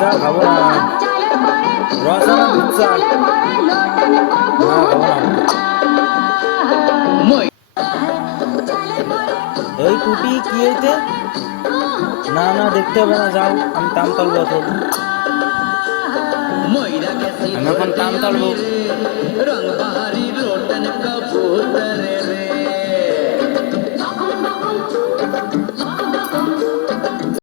চা খাবো না, রসা না দুধ চা? খাবো না। এই টুটি কি হয়েছে? না না দেখতে হবে না, যাও আমি তাম তলবো। আমি এখন তাম তলবো।